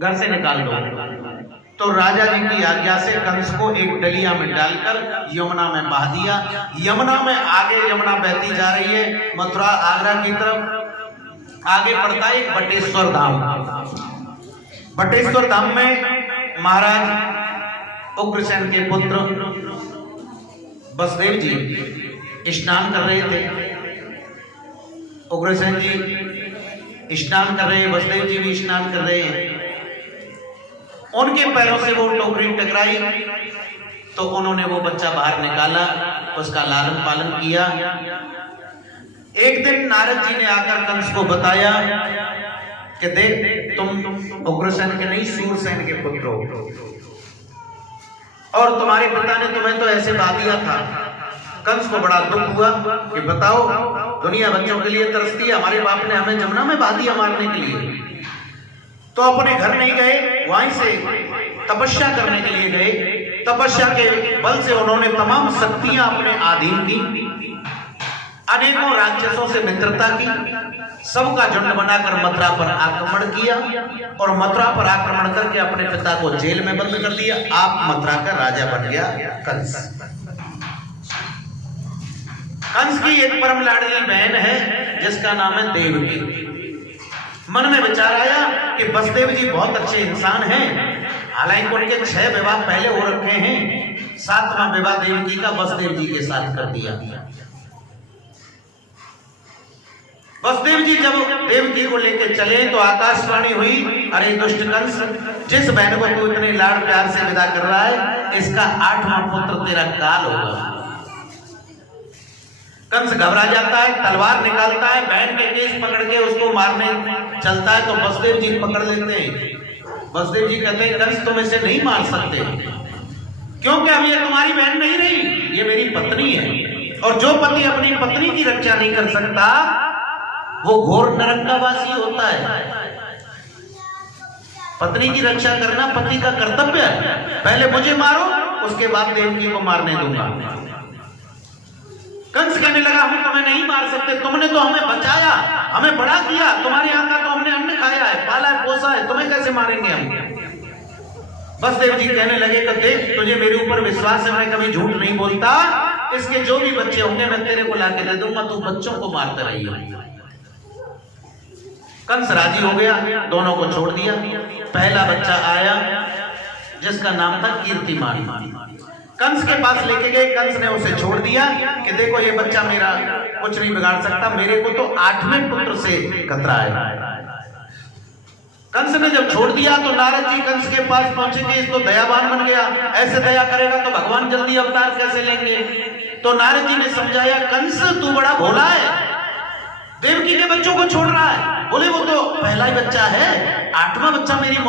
घर से निकाल दो। तो राजा जी की आज्ञा से कंस को एक डलिया में डालकर यमुना में बहा दिया। यमुना में आगे यमुना बहती जा रही है मथुरा आगरा की तरफ। आगे पड़ता है एक बटेश्वर धाम। बटेश्वर धाम में महाराज उग्रसेन के पुत्र वसुदेव जी स्नान कर रहे थे। उग्रसेन जी स्नान कर रहे हैं, वसुदेव जी भी स्नान कर रहे हैं। उनके पैरों से वो टोकरी टकराई तो उन्होंने वो बच्चा बाहर निकाला, उसका लालन पालन किया। एक दिन नारद जी ने आकर कंस को बताया कि देख तुम उग्रसेन के नहीं सूरसेन के पुत्र हो और तुम्हारे पिता ने तुम्हें तो ऐसे बहा दिया था। कंस को बड़ा दुख हुआ कि बताओ दुनिया बच्चों के लिए तरसती है, हमारे बाप ने हमें जमुना में बहा दिया मारने के लिए। तो अपने घर नहीं गए, वहीं से तपस्या करने के लिए गए। तपस्या के बल से उन्होंने तमाम शक्तियां अपने अधीन की, अनेकों राक्षसों से मित्रता की, सबका झुंड बनाकर मथुरा पर आक्रमण किया और मथुरा पर आक्रमण करके अपने पिता को जेल में बंद कर दिया। आप मथुरा का राजा बन गया कंस। कंस की एक परम लाडली बहन है जिसका नाम है देवकी। मन में विचार आया कि वसुदेव जी बहुत अच्छे इंसान हैं, हालांकि उनके 6 विवाह पहले हो रखे हैं, 7वां विवाह देवकी का वसुदेव जी के साथ कर दिया। वसुदेव जी जब देवकी को लेकर चले तो आकाशवाणी हुई, अरे दुष्ट कंस, जिस बहन को तू इतने लाड प्यार से विदा कर रहा है इसका 8वां पुत्र तेरा काल होगा। कंस घबरा जाता है, तलवार निकालता है, बहन के केस पकड़ के उसको मारने चलता है तो वसुदेव जी पकड़ लेते हैं। वसुदेव जी कहते हैं कंस तुम इसे नहीं मार सकते क्योंकि अब ये तुम्हारी बहन नहीं रही, ये मेरी पत्नी है और जो पति अपनी पत्नी की रक्षा नहीं कर सकता वो घोर नरक का वासी होता है। पत्नी की रक्षा करना पति का कर्तव्य है। पहले मुझे मारो उसके बाद देवकी को मारने दूंगा। कंस कहने लगा हम तुम्हें नहीं मार सकते, तुमने तो हमें बचाया, हमें बड़ा किया, तुम्हारे यहाँ का तो हमने अन्न खाया है, पाला है, पोसा है, तुम्हें कैसे मारेंगे हम। वसुदेव जी कहने लगे कि देख तुझे मेरे ऊपर विश्वास है, मैं कभी झूठ नहीं बोलता, इसके जो भी बच्चे होंगे मैं तेरे को लाके दे दूंगा, तू बच्चों को मारते रहिए। कंस राजी हो गया, दोनों को छोड़ दिया। पहला बच्चा आया जिसका नाम था कीर्तिमान। कंस के पास लेके गए, कंस ने उसे छोड़ दिया कि देखो ये बच्चा मेरा कुछ नहीं बिगाड़ सकता, मेरे को तो 8वें पुत्र से खतरा है। कंस ने जब छोड़ दिया तो नारद जी कंस के पास पहुंचे कि इसको दयावान बन गया, ऐसे दया करेगा तो भगवान जल्दी अवतार कैसे लेंगे। तो नारद जी ने समझाया कंस तू बड़ा भोला है, देवकी के बच्चों को छोड़ रहा है। बोले वो तो पहला ही बच्चा है, 8वां बच्चा मेरी मौत